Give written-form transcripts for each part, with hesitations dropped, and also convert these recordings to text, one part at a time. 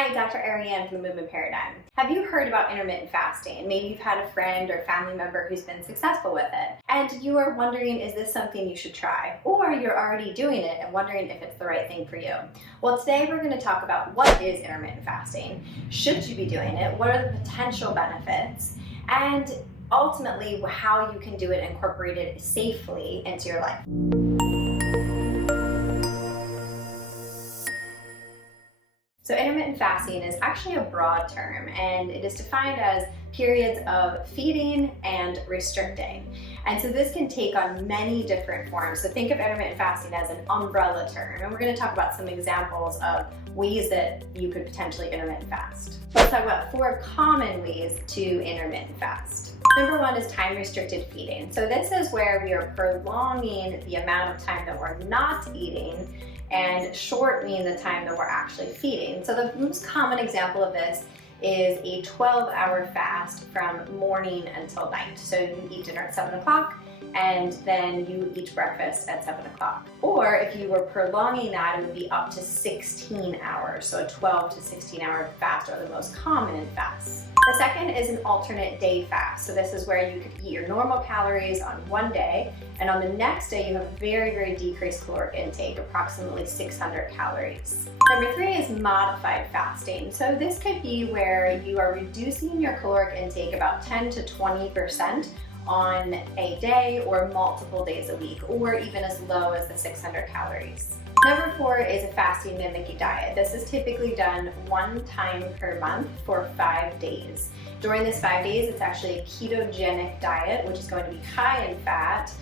Hi, Dr. Ariane from the Movement Paradigm. Have you heard about intermittent fasting? Maybe you've had a friend or family member who's been successful with it, and you are wondering, is this something you should try? Or you're already doing it and wondering if it's the right thing for you. Well, today we're going to talk about what is intermittent fasting, should you be doing it, what are the potential benefits, and ultimately how you can do it and incorporate it safely into your life. So intermittent fasting is actually a broad term, and it is defined as periods of feeding and restricting. And so this can take on many different forms. So think of intermittent fasting as an umbrella term, and we're going to talk about some examples of ways that you could potentially intermittent fast. Let's talk about 4 common ways to intermittent fast. Number 1 is time-restricted feeding. So this is where we are prolonging the amount of time that we're not eating and shortening the time that we're actually feeding. So the most common example of this is a 12-hour fast from morning until night. So you eat dinner at 7 o'clock and then you eat breakfast at 7 o'clock. Or if you were prolonging that, it would be up to 16 hours. So a 12 to 16 hour fast are the most common in fasts. The second is an alternate day fast. So this is where you could eat your normal calories on one day, and on the next day you have a very, very decreased caloric intake, approximately 600 calories. Number 3 is modified fasting. So this could be where you are reducing your caloric intake about 10 to 20% on a day or multiple days a week, or even as low as the 600 calories. Number 4 is a fasting mimicking diet. This is typically done 1 time per month for 5 days. During this 5 days, it's actually a ketogenic diet, which is going to be high in fat,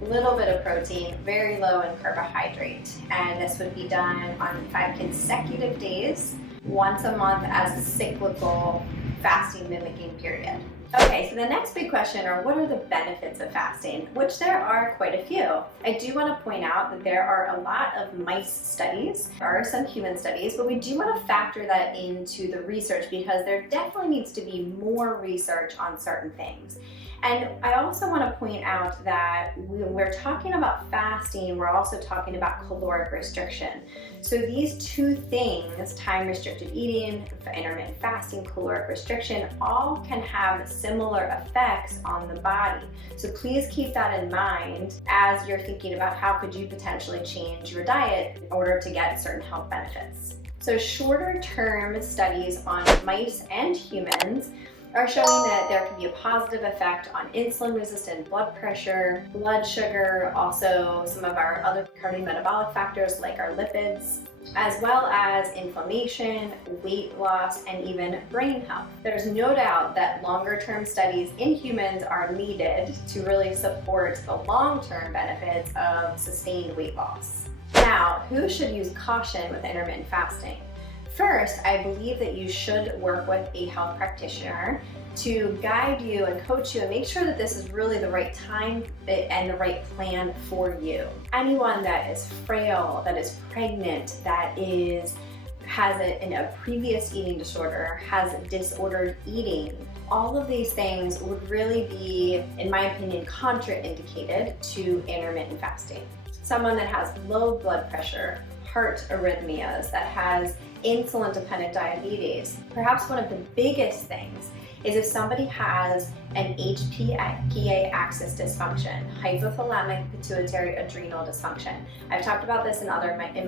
a little bit of protein, very low in carbohydrate. And this would be done on 5 consecutive days, once a month as a cyclical fasting mimicking period. Okay, so the next big question are, what are the benefits of fasting? Which there are quite a few. I do want to point out that there are a lot of mice studies, there are some human studies, but we do want to factor that into the research because there definitely needs to be more research on certain things. And I also want to point out that when we're talking about fasting, we're also talking about caloric restriction. So these 2 things, time-restricted eating, intermittent fasting, caloric restriction, all can have similar effects on the body. So please keep that in mind as you're thinking about how could you potentially change your diet in order to get certain health benefits. So shorter-term studies on mice and humans are showing that there can be a positive effect on insulin-resistant blood pressure, blood sugar, also some of our other cardiometabolic factors like our lipids, as well as inflammation, weight loss, and even brain health. There's no doubt that longer-term studies in humans are needed to really support the long-term benefits of sustained weight loss. Now, who should use caution with intermittent fasting? First, I believe that you should work with a health practitioner to guide you and coach you and make sure that this is really the right time and the right plan for you. Anyone that is frail, that is pregnant, that has a previous eating disorder, has disordered eating, all of these things would really be, in my opinion, contraindicated to intermittent fasting. Someone that has low blood pressure, heart arrhythmias, that has insulin-dependent diabetes. Perhaps one of the biggest things is if somebody has an HPA axis dysfunction, hypothalamic pituitary adrenal dysfunction. I've talked about this in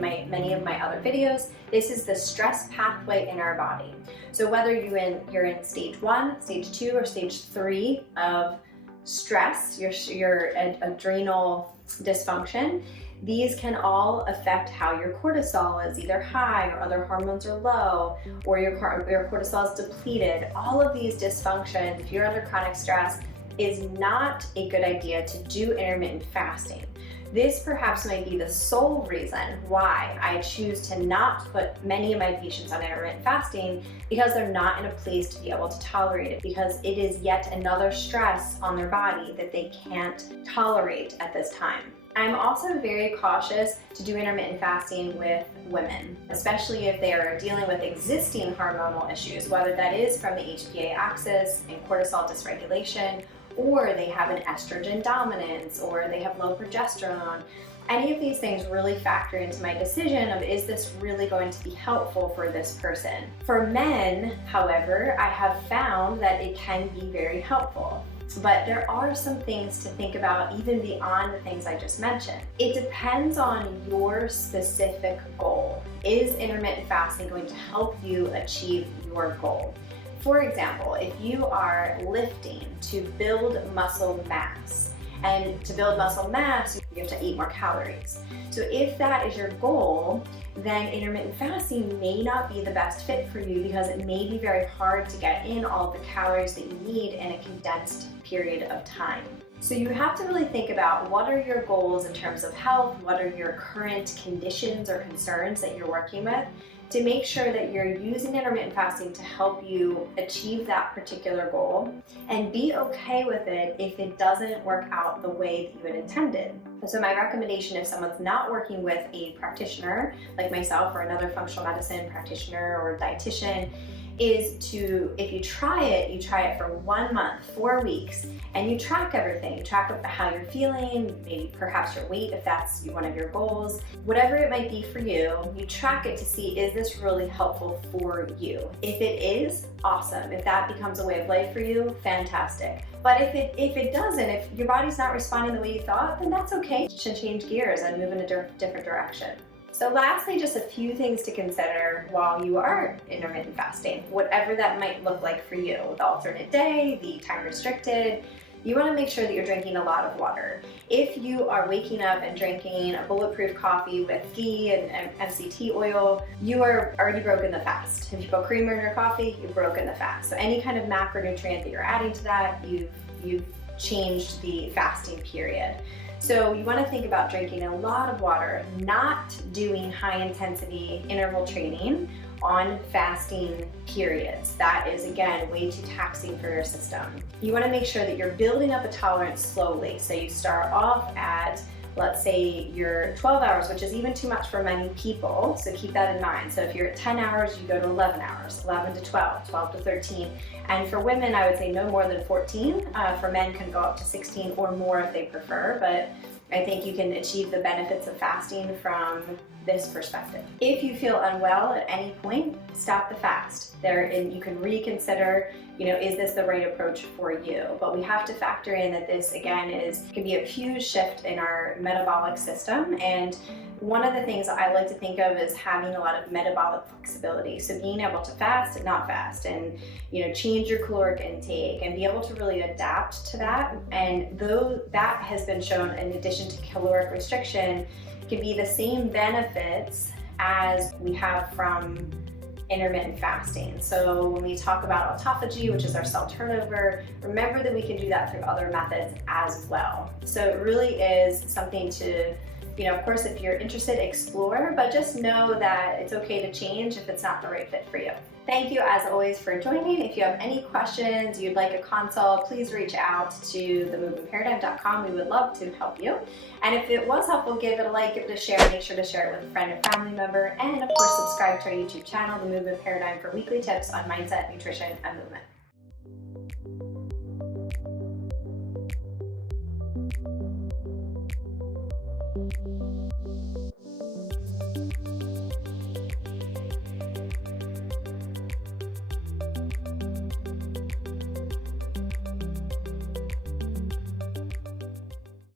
many of my other videos. This is the stress pathway in our body. So whether you're in stage 1, stage 2, or stage 3 of stress, your adrenal dysfunction, these can all affect how your cortisol is either high or other hormones are low, or your cortisol is depleted. All of these dysfunctions, if you're under chronic stress, is not a good idea to do intermittent fasting. This perhaps might be the sole reason why I choose to not put many of my patients on intermittent fasting, because they're not in a place to be able to tolerate it, because it is yet another stress on their body that they can't tolerate at this time. I'm also very cautious to do intermittent fasting with women, especially if they are dealing with existing hormonal issues, whether that is from the HPA axis and cortisol dysregulation, or they have an estrogen dominance, or they have low progesterone. Any of these things really factor into my decision of, is this really going to be helpful for this person? For men, however, I have found that it can be very helpful. But there are some things to think about even beyond the things I just mentioned. It depends on your specific goal. Is intermittent fasting going to help you achieve your goal? For example, if you are lifting to build muscle mass, and to build muscle mass, you have to eat more calories. So if that is your goal, then intermittent fasting may not be the best fit for you because it may be very hard to get in all the calories that you need in a condensed period of time. So you have to really think about, what are your goals in terms of health? What are your current conditions or concerns that you're working with, to make sure that you're using intermittent fasting to help you achieve that particular goal, and be okay with it if it doesn't work out the way that you had intended. So my recommendation, if someone's not working with a practitioner like myself or another functional medicine practitioner or dietitian, is to, if you try it for 1 month, 4 weeks, and you track everything. You track how you're feeling, maybe perhaps your weight if that's one of your goals. Whatever it might be for you, you track it to see, is this really helpful for you? If it is, awesome. If that becomes a way of life for you, fantastic. But if it doesn't, if your body's not responding the way you thought, then that's okay. You should change gears and move in a different direction. So lastly, just a few things to consider while you are intermittent fasting, whatever that might look like for you. The alternate day, the time restricted, you want to make sure that you're drinking a lot of water. If you are waking up and drinking a bulletproof coffee with ghee and MCT oil, you are already broken the fast. If you put creamer in your coffee, you've broken the fast. So any kind of macronutrient that you're adding to that, you've changed the fasting period. So you want to think about drinking a lot of water, not doing high intensity interval training on fasting periods. That is, again, way too taxing for your system. You want to make sure that you're building up a tolerance slowly. So you start off at, let's say, your 12 hours, which is even too much for many people, so keep that in mind. So if you're at 10 hours, you go to 11 hours, 11 to 12, 12 to 13. And for women, I would say no more than 14. For men can go up to 16 or more if they prefer, but I think you can achieve the benefits of fasting from this perspective. If you feel unwell at any point, stop the fast. And you can reconsider, is this the right approach for you? But we have to factor in that this, again, can be a huge shift in our metabolic system. And one of the things that I like to think of is having a lot of metabolic flexibility. So being able to fast and not fast, and change your caloric intake and be able to really adapt to that. And though that has been shown, in addition to caloric restriction, can be the same benefits as we have from intermittent fasting. So when we talk about autophagy, which is our cell turnover, remember that we can do that through other methods as well. So it really is something to, of course, if you're interested, explore, but just know that it's okay to change if it's not the right fit for you. Thank you, as always, for joining. If you have any questions, you'd like a consult, please reach out to themovementparadigm.com. We would love to help you. And if it was helpful, give it a like, give it a share. Make sure to share it with a friend or family member. And of course, subscribe to our YouTube channel, The Movement Paradigm, for weekly tips on mindset, nutrition, and movement.